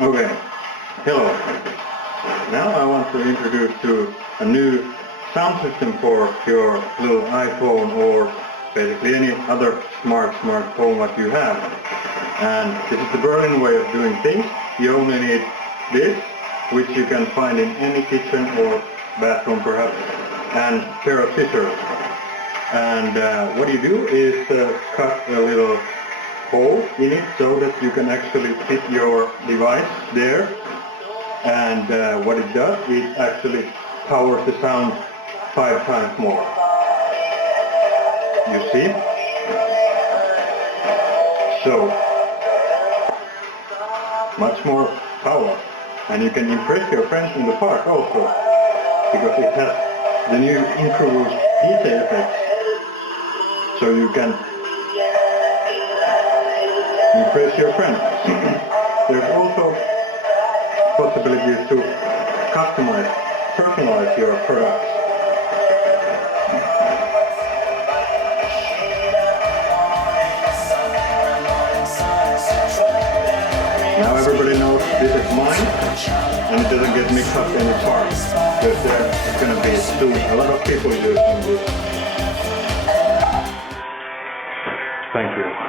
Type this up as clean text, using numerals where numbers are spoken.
Okay, hello. Now I want to introduce you a new sound system for your little iPhone or basically any other smartphone that you have. And this is the Berlin way of doing things. You only need this, which you can find in any kitchen or bathroom perhaps, and a pair of scissors. And what you do is cut a little hole in it so that you can actually fit your device there. And what it does, it actually powers the sound 5 times more. You see? So, much more power. And you can impress your friends in the park also, because it has the new improved DJ effects. So you can impress your friends. There's also possibilities to customize, personalize your products. Now everybody knows this is mine, and it doesn't get mixed up in the park, because there's going to be soon a lot of people using this. Thank you.